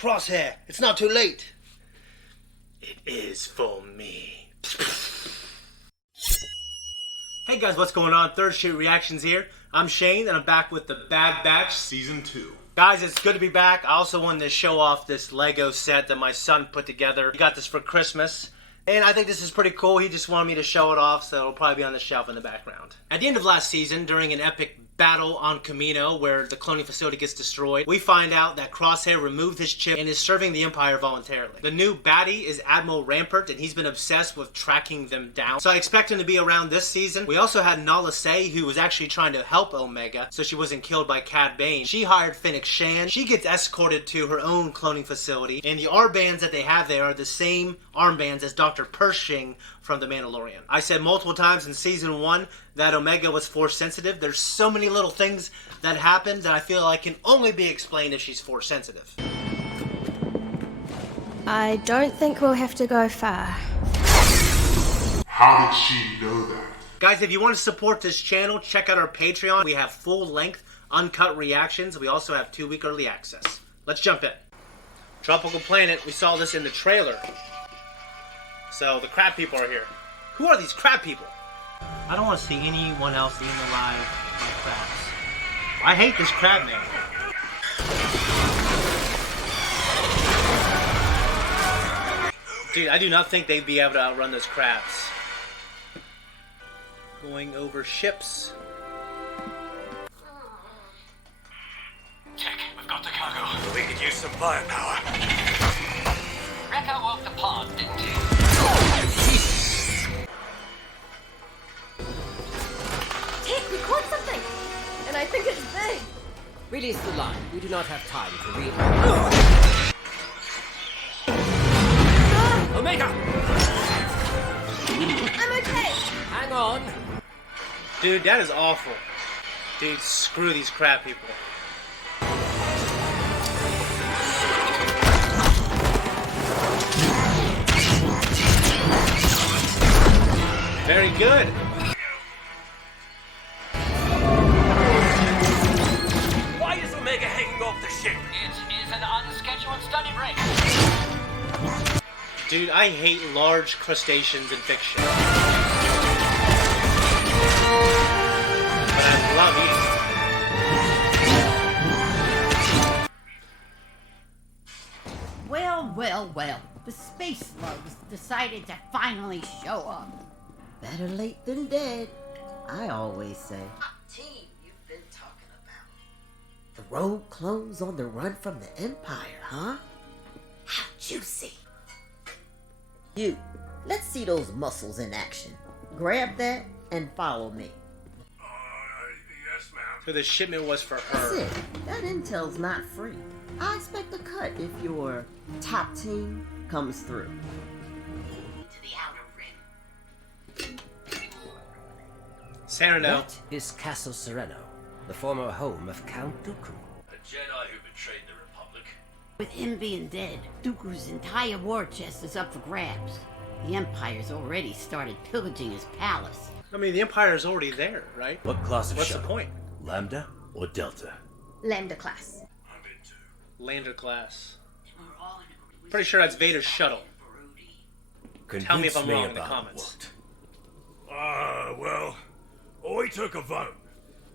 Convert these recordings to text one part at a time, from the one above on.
Crosshair, it's not too late. It is for me. Hey guys, what's going on? Third Street Reactions here. I'm Shane, and I'm back with The Bad Batch Season 2. Guys, it's good to be back. I also wanted to show off this Lego set that my son put together. He got this for Christmas, and I think this is pretty cool. He just wanted me to show it off, so it'll probably be on the shelf in the background. At the end of last season, during an epic battle on Camino, where the cloning facility gets destroyed, we find out that Crosshair removed his chip and is serving the Empire voluntarily. The new baddie is Admiral Rampart, and he's been obsessed with tracking them down, so I expect him to be around this season. We also had Nala Se, who was actually trying to help Omega so she wasn't killed by Cad Bane. She hired Fennec Shan. She gets escorted to her own cloning facility, and the armbands that they have there are the same armbands as Dr. Pershing from The Mandalorian. I said multiple times in Season 1 that Omega was Force sensitive. There's so many little things that happen that I feel like can only be explained if she's Force sensitive. I don't think we'll have to go far. How did she know that? Guys, if you want to support this channel, check out our Patreon. We have full-length, uncut reactions. We also have 2-week early access. Let's jump in. Tropical Planet, we saw this in the trailer. So, the crab people are here. Who are these crab people? I don't want to see anyone else eaten alive by crabs. I hate this crab man. Dude, I do not think they'd be able to outrun those crabs. Going over ships. Check, we've got the cargo. We could use some firepower. Rekka walked the pond, didn't he? Tick, we caught something! And I think it's big! Release the line. We do not have time to read. Omega! I'm okay! Hang on. Dude, that is awful. Dude, screw these crab people. Very good. Why is Omega hanging off the ship? It is an unscheduled study break. Dude, I hate large crustaceans in fiction. But I love eating. Well, well, well. The space slugs decided to finally show up. Better late than dead, I always say. What team you've been talking about? The rogue clones on the run from the Empire, huh? How juicy. You, let's see those muscles in action. Grab that and follow me. Yes, ma'am. So the shipment was for That's her. it. That intel's not free. I expect a cut if your top team comes through. To the outer rim. Sereno. What is Castle Sereno, the former home of Count Dooku? A Jedi who betrayed the Republic. With him being dead, Dooku's entire war chest is up for grabs. The Empire's already started pillaging his palace. I mean, the Empire's already there, right? What class of What's shuttle? the point? Lambda or Delta? Lambda class. I'm into. Lander class. We're all in agreement. Pretty sure that's Vader's shuttle. Convince Tell me if I'm me wrong in the about comments. What? Well, we took a vote,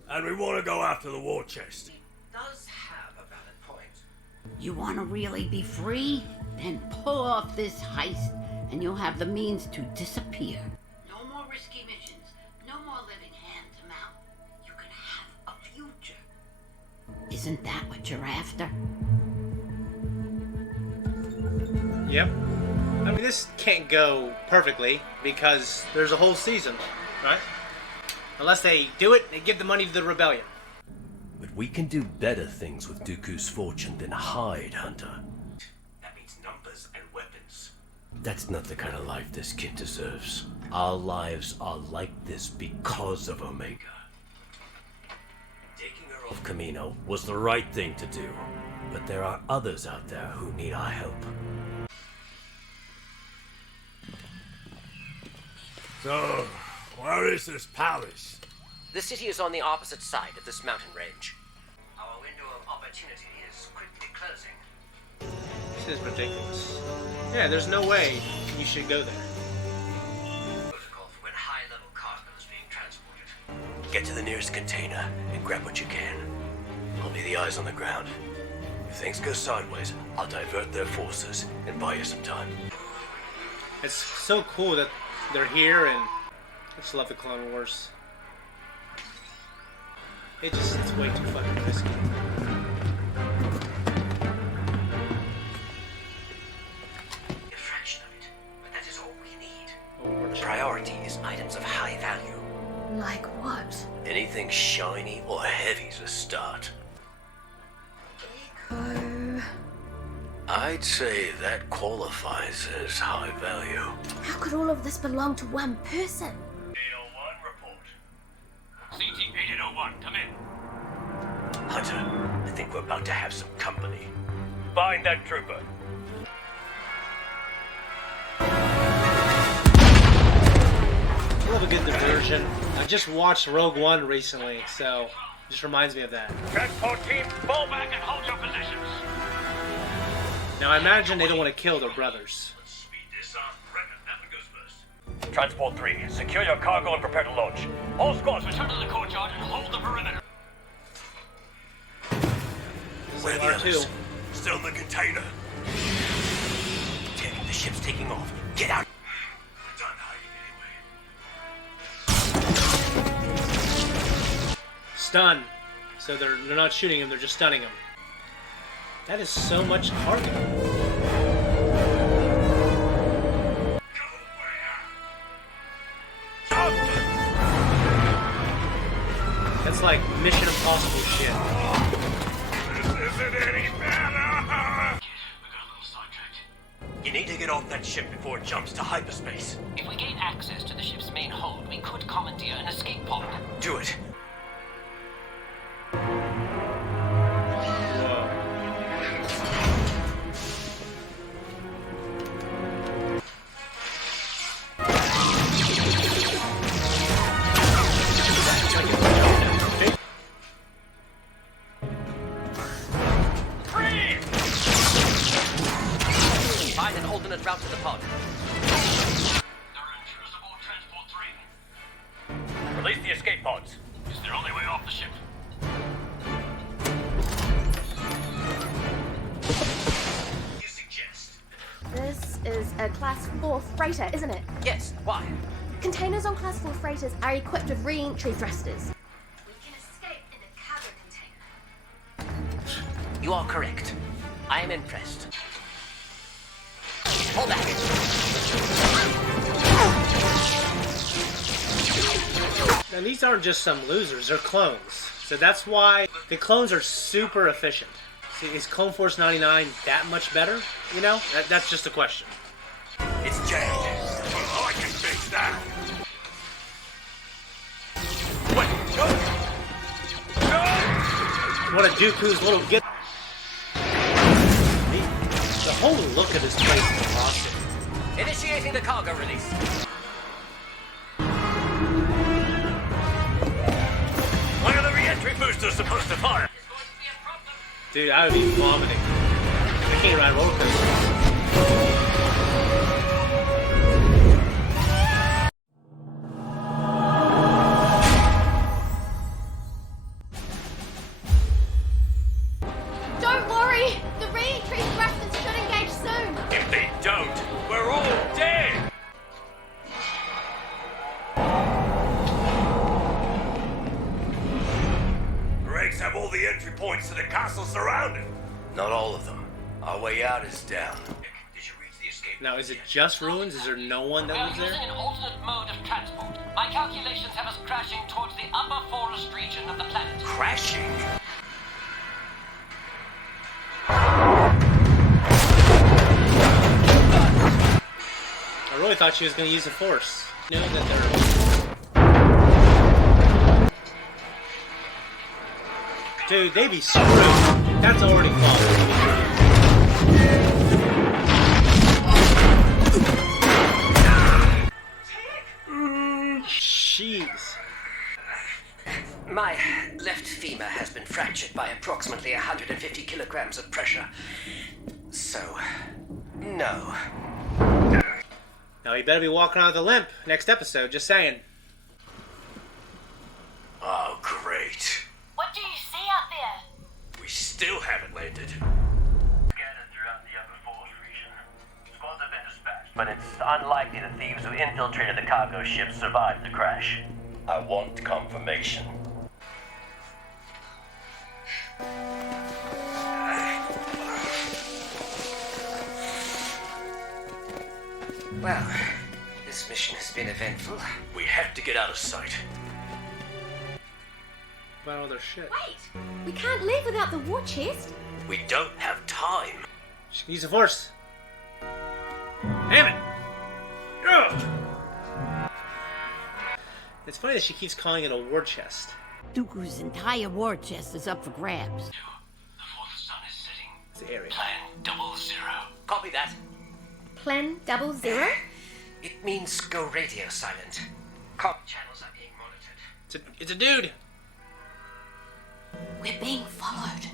and we want to go after the war chest. Does have a valid point. You want to really be free? Then pull off this heist, and you'll have the means to disappear. No more risky missions. No more living hand to mouth. You can have a future. Isn't that what you're after? Yep. I mean, this can't go perfectly because there's a whole season, right? Unless they do it and give the money to the rebellion. But we can do better things with Dooku's fortune than hide, Hunter. That means numbers and weapons. That's not the kind of life this kid deserves. Our lives are like this because of Omega. Taking her off Camino was the right thing to do. But there are others out there who need our help. So, where is this palace? The city is on the opposite side of this mountain range. Our window of opportunity is quickly closing. This is ridiculous. Yeah, there's no way you should go there. Protocol for when high-level cargo is being transported. Get to the nearest container and grab what you can. I'll be the eyes on the ground. If things go sideways, I'll divert their forces and buy you some time. It's so cool that they're here, and I just love the Clone Wars. It's way too fucking risky. A fraction of it, but that is all we need. Priority is items of high value. Like what? Anything shiny or heavy's a start. Oh. I'd say that qualifies as high value. How could all of this belong to one person? 801, report. CT 8801, come in. Hunter, I think we're about to have some company. Find that trooper. I love a good diversion. I just watched Rogue One recently, so it just reminds me of that. Transport team, fall back and hold your positions. Now I imagine they don't want to kill their brothers. Let's speed this up. Reckon that one goes first. Transport 3, secure your cargo and prepare to launch. All squads, return to the courtyard and hold the perimeter. Where are the R2. others? Still in the container. Dick, the ship's taking off. Get out. We're done hiding anyway. Stun. So they're not shooting him, they're just stunning him. That is so much cargo. That's like Mission Impossible shit. This isn't any better. We got a little sidetracked. You need to get off that ship before it jumps to hyperspace. If we gain access to the ship's main hold, we could commandeer an escape pod. Do it. Find an alternate route to the pod. They're intruders aboard Transport 3. Release the escape pods. It's their only way off the ship. You suggest? This is a Class 4 freighter, isn't it? Yes, why? Containers on Class 4 freighters are equipped with re-entry thrusters. We can escape in the cargo container. You are correct. I am impressed. Hold back. Now these aren't just some losers, they're clones. So that's why the clones are super efficient. See, is Clone Force 99 that much better? You know? That's just a question. It's jammed. Oh, I can fix that. What a Dooku's little get. The whole look of this place is awesome. Initiating the cargo release. When are the re-entry boosters supposed to fire? Dude, I would be vomiting. I can't ride roller coasters. Don't worry! The re-entry thrusters should engage soon! If they don't, we're all dead. Greg's have all the entry points to the castle surrounded. Not all of them. Our way out is down. Did you reach the escape? Now, is it just ruins? Is there no one We that are lives using there? an alternate mode of transport. My calculations have us crashing towards the upper forest region of the planet. Crashing? I really thought she was going to use the Force. You know that they're... Dude, they be screwed. That's already fallen. Jeez. My left femur has been fractured by approximately 150 kilograms of pressure. So, No. Now he better be walking around with a limp next episode, just saying. Oh, great. What do you see out there? We still haven't landed. Scattered throughout the upper forest region. Squads have been dispatched, but it's unlikely the thieves who infiltrated the cargo ship survived the crash. I want confirmation. Well, this mission has been eventful. We have to get out of sight. About all their shit. Wait! We can't leave without the war chest. We don't have time. She can use the force. Damn it! Ugh. It's funny that she keeps calling it a war chest. Dooku's entire war chest is up for grabs. The fourth sun is setting. It's the area. Plan 00. Copy that. Plan 00? It means go radio silent. Com channels are being monitored. It's a dude. We're being followed.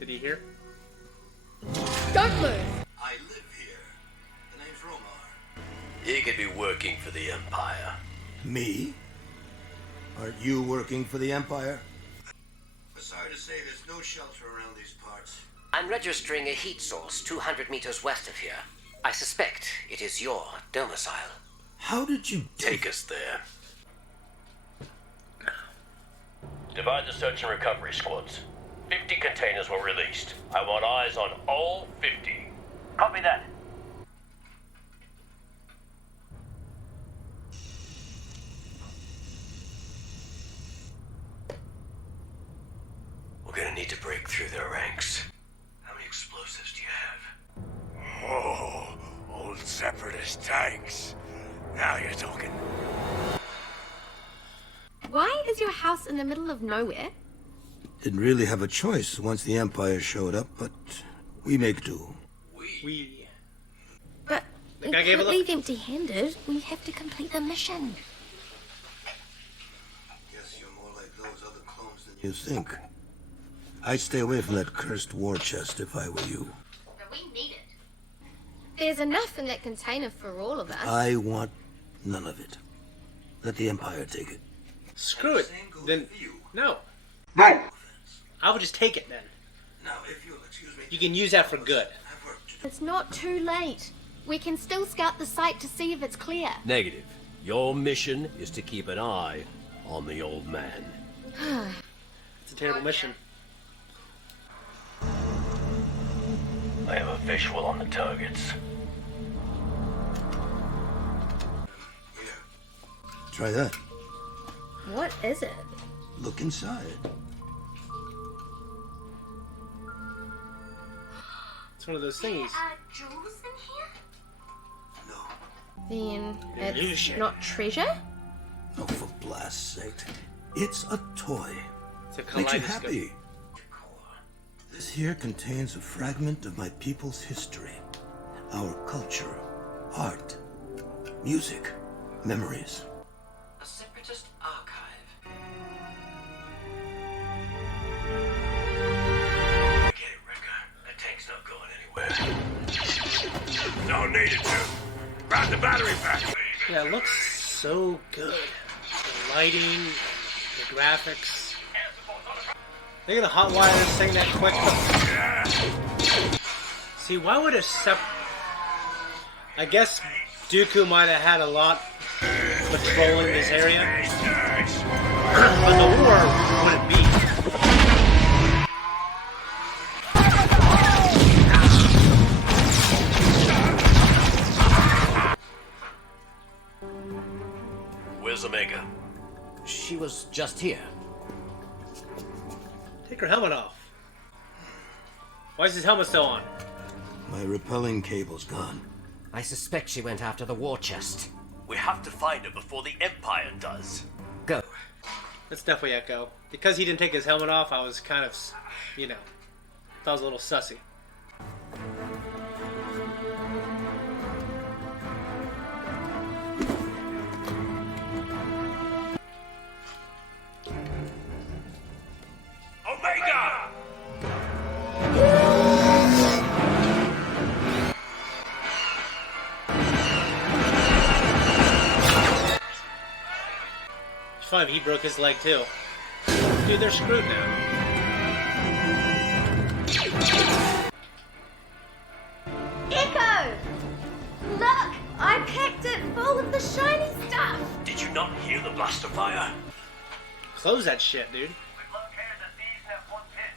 Did he hear? Don't move! I live here. The name's Romar. He could be working for the Empire. Me? Aren't you working for the Empire? Sorry to say, there's no shelter around these parts. I'm registering a heat source 200 meters west of here. I suspect it is your domicile. How did you Take us there. Divide the search and recovery squads. 50 containers were released. I want eyes on all 50. Copy that. We're gonna need to break through their ranks. How many explosives do you have? Oh, old separatist tanks. Now you're talking. Why is your house in the middle of nowhere? Didn't really have a choice once the Empire showed up, but we make do. We. But The we guy gave a can't look. leave empty-handed. We have to complete the mission. Guess you're more like those other clones than You think? I'd stay away from that cursed war chest if I were you. But we need it. There's enough in that container for all of us. I want none of it. Let the Empire take it. Screw it. Then no. No! I would just take it then. Now, if you'll excuse me, You can use that for good. I've work to do. It's not too late. We can still scout the site to see if it's clear. Negative. Your mission is to keep an eye on the old man. It's a terrible mission. I have a visual on the targets. Try that. What is it? Look inside. It's one of those things. jewels in here? No. Then it's Illusion. not treasure? Oh, for blast's sake. It's a toy. It's a Makes you kaleidoscope. happy. This here contains a fragment of my people's history. Our culture, art, music, memories. A separatist archive. Okay, Wrecker. That tank's not going anywhere. Don't need it to. Grab the battery pack. Yeah, it looks so good. The lighting, the graphics. They're gonna hotwire this thing that quick. See, why would a I guess Dooku might have had a lot patrolling this area, but the war wouldn't be. Where's Omega? She was just here. Take her helmet off. Why is his helmet still on? My repelling cable's gone. I suspect she went after the war chest. We have to find her before the Empire does. Go. That's definitely Echo. Because he didn't take his helmet off, I was kind of, thought it was a little sussy. Omega! funny if he broke his leg too. Dude, they're screwed now. Echo! Look! I packed it full of the shiny stuff! Did you not hear the blaster fire? Close that shit, dude. We've located the thieves in that one pit.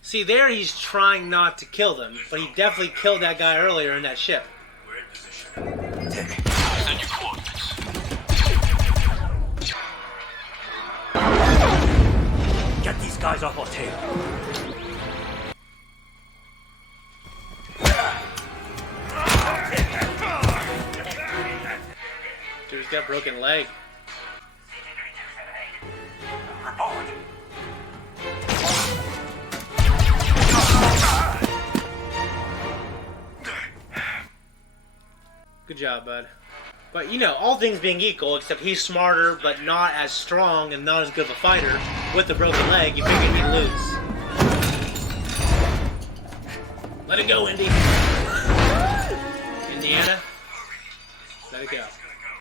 See, there he's trying not to kill them, but he definitely killed that guy earlier in that ship. We're in position. Dick. Send your coordinates. Get these guys off our tail. Dude's got a broken leg. Report. Good job, bud. But, you know, all things being equal, except he's smarter, but not as strong and not as good of a fighter, with the broken leg, you figure he'd lose. Let it go, Indy. Indiana. Let it go.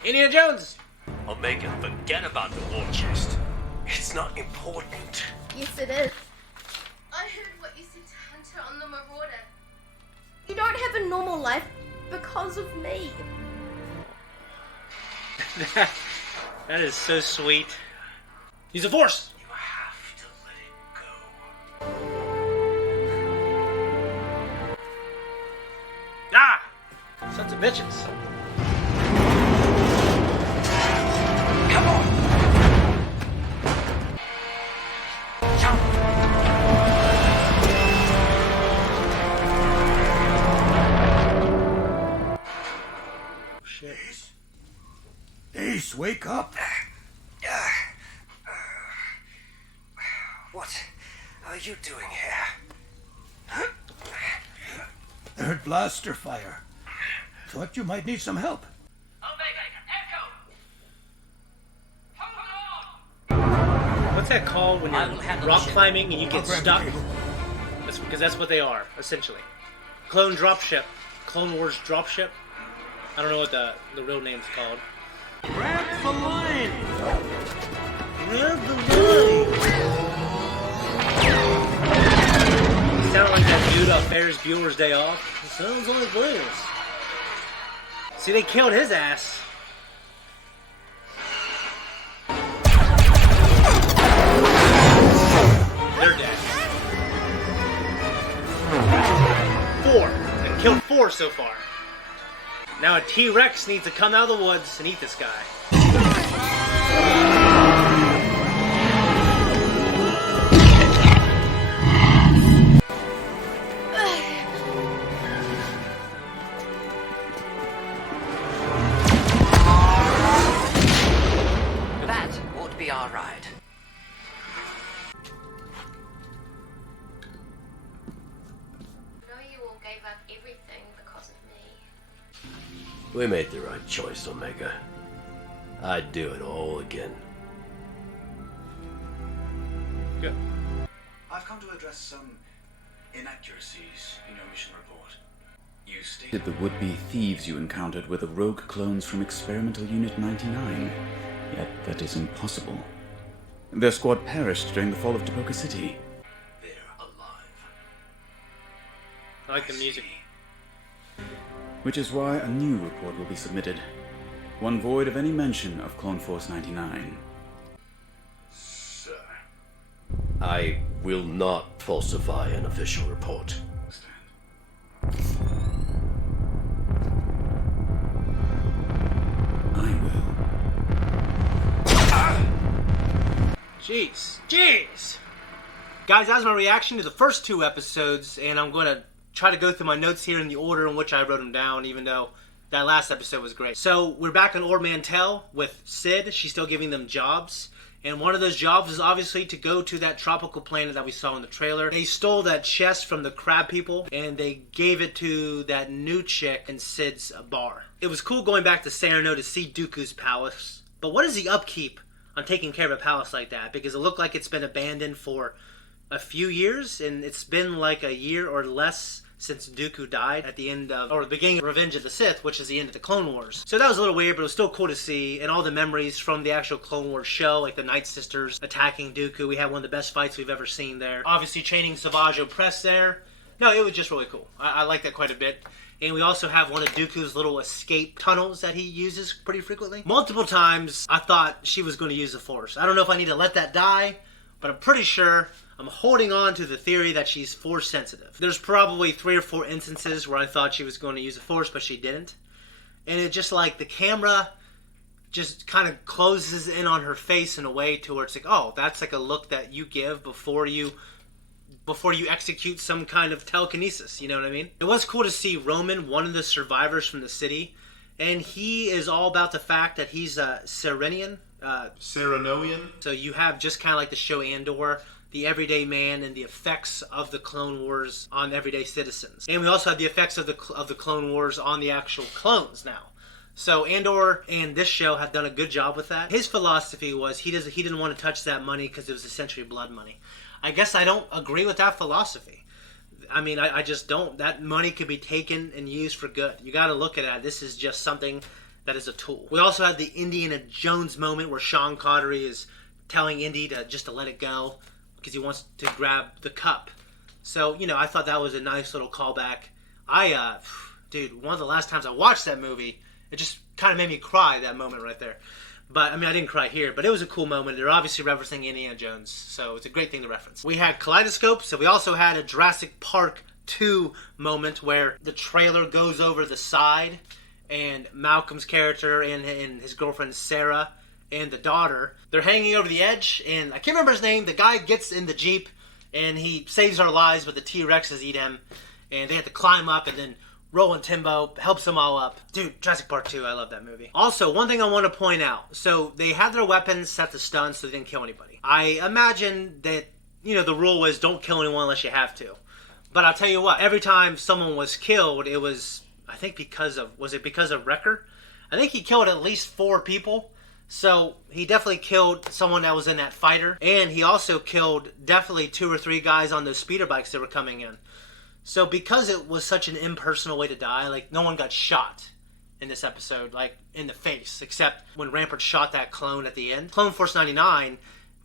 Indiana Jones! Omega, forget about the war chest. It's not important. Yes, it is. I heard what you said to Hunter on the Marauder. You don't have a normal life because of me. That is so sweet. He's a force! You have to let it go. Ah! Sons of bitches. Come on! Jump! Shit. Ace, wake up! What are you doing here? I heard blaster fire. Thought you might need some help. Omega, Echo! Hold on! What's that called when I will you're handle rock the ship. climbing and you get I'll grab the stuck? cable. That's because that's what they are, essentially. Clone dropship. Clone Wars dropship. I don't know what the real name's called. Grab the line! Grab the line! You sound like that dude on Ferris Bueller's Day Off. It sounds like this. See, they killed his ass. They're dead. 4. They killed 4 so far. Now a T-Rex needs to come out of the woods and eat this guy. That would be our ride. I know you all gave up everything because of me. We made the right choice, Omega. I'd do it all again. Good. I've come to address some inaccuracies in your mission report. You stated the would-be thieves you encountered were the rogue clones from Experimental Unit 99. Yet that is impossible. Their squad perished during the fall of Taboka City. They're alive. I like the music. Which is why a new report will be submitted. One void of any mention of Clone Force 99. Sir. I will not falsify an official report. I will. Jeez. Guys, that was my reaction to the first 2 episodes, and I'm going to try to go through my notes here in the order in which I wrote them down, even though that last episode was great. So, we're back on Ord Mantell with Sid. She's still giving them jobs. And one of those jobs is obviously to go to that tropical planet that we saw in the trailer. They stole that chest from the crab people, and they gave it to that new chick in Sid's bar. It was cool going back to Saturno to see Dooku's palace. But what is the upkeep on taking care of a palace like that, because it looked like it's been abandoned for a few years, and it's been like a year or less since Dooku died at the end of, or the beginning of Revenge of the Sith, which is the end of the Clone Wars. So that was a little weird, but it was still cool to see, and all the memories from the actual Clone Wars show, like the Night Sisters attacking Dooku. We had one of the best fights we've ever seen there. Obviously training Savage Opress there. No, it was just really cool. I like that quite a bit. And we also have one of Dooku's little escape tunnels that he uses pretty frequently. Multiple times, I thought she was going to use the Force. I don't know if I need to let that die, but I'm pretty sure I'm holding on to the theory that she's Force sensitive. There's probably 3 or 4 instances where I thought she was going to use the Force, but she didn't. And it just like the camera just kind of closes in on her face in a way to where it's like, oh, that's like a look that you give before you execute some kind of telekinesis, you know what I mean? It was cool to see Roman, one of the survivors from the city, and he is all about the fact that he's a Serenian. Serenoian. So you have just kind of like the show Andor, the everyday man, and the effects of the Clone Wars on everyday citizens. And we also have the effects of the Clone Wars on the actual clones now. So Andor and this show have done a good job with that. His philosophy was he didn't want to touch that money because it was essentially blood money. I guess I don't agree with that philosophy. I mean, I just don't. That money could be taken and used for good. You got to look at it. This is just something that is a tool. We also had the Indiana Jones moment where Sean Connery is telling Indy to let it go because he wants to grab the cup. So, you know, I thought that was a nice little callback. Dude, one of the last times I watched that movie, it just kind of made me cry, that moment right there. But, I mean, I didn't cry here, but it was a cool moment. They're obviously referencing Indiana Jones, so it's a great thing to reference. We had Kaleidoscope, so we also had a Jurassic Park 2 moment where the trailer goes over the side, and Malcolm's character and his girlfriend Sarah and the daughter, they're hanging over the edge, and I can't remember his name. The guy gets in the Jeep, and he saves our lives, but the T-Rexes eat him, and they have to climb up, and then Roland Timbo helps them all up. Dude, Jurassic Park 2, I love that movie. Also, one thing I want to point out. So, they had their weapons set to stun so they didn't kill anybody. I imagine that, you know, the rule was don't kill anyone unless you have to. But I'll tell you what, every time someone was killed, it was, I think was it because of Wrecker? I think he killed at least 4 people. So, he definitely killed someone that was in that fighter. And he also killed definitely 2 or 3 guys on those speeder bikes that were coming in. So because it was such an impersonal way to die, like no one got shot in this episode, like in the face, except when Rampart shot that clone at the end. Clone Force 99,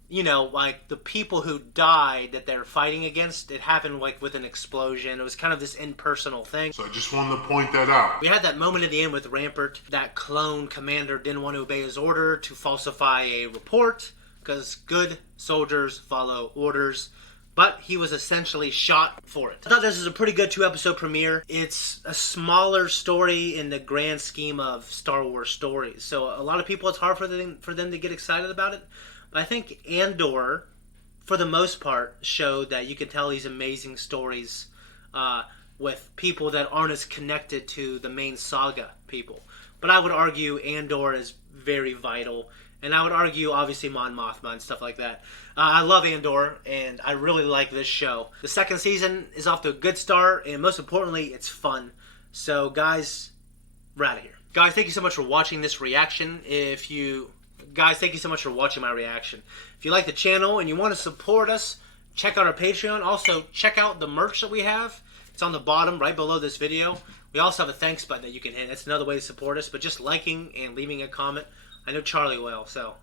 you know, like the people who died that they're fighting against, it happened like with an explosion. It was kind of this impersonal thing. So I just wanted to point that out. We had that moment at the end with Rampart. That clone commander didn't want to obey his order to falsify a report because good soldiers follow orders. But he was essentially shot for it. I thought this was a pretty good 2-episode premiere. It's a smaller story in the grand scheme of Star Wars stories. So a lot of people, it's hard for them to get excited about it. But I think Andor, for the most part, showed that you can tell these amazing stories with people that aren't as connected to the main saga people. But I would argue Andor is very vital. And I would argue, obviously, Mon Mothma and stuff like that. I love Andor, and I really like this show. The second season is off to a good start, and most importantly, it's fun. So, guys, we're out of here. Guys, thank you so much for watching this reaction. Guys, thank you so much for watching my reaction. If you like the channel and you want to support us, check out our Patreon. Also, check out the merch that we have. It's on the bottom, right below this video. We also have a thanks button that you can hit. That's another way to support us. But just liking and leaving a comment. I know Charlie will, so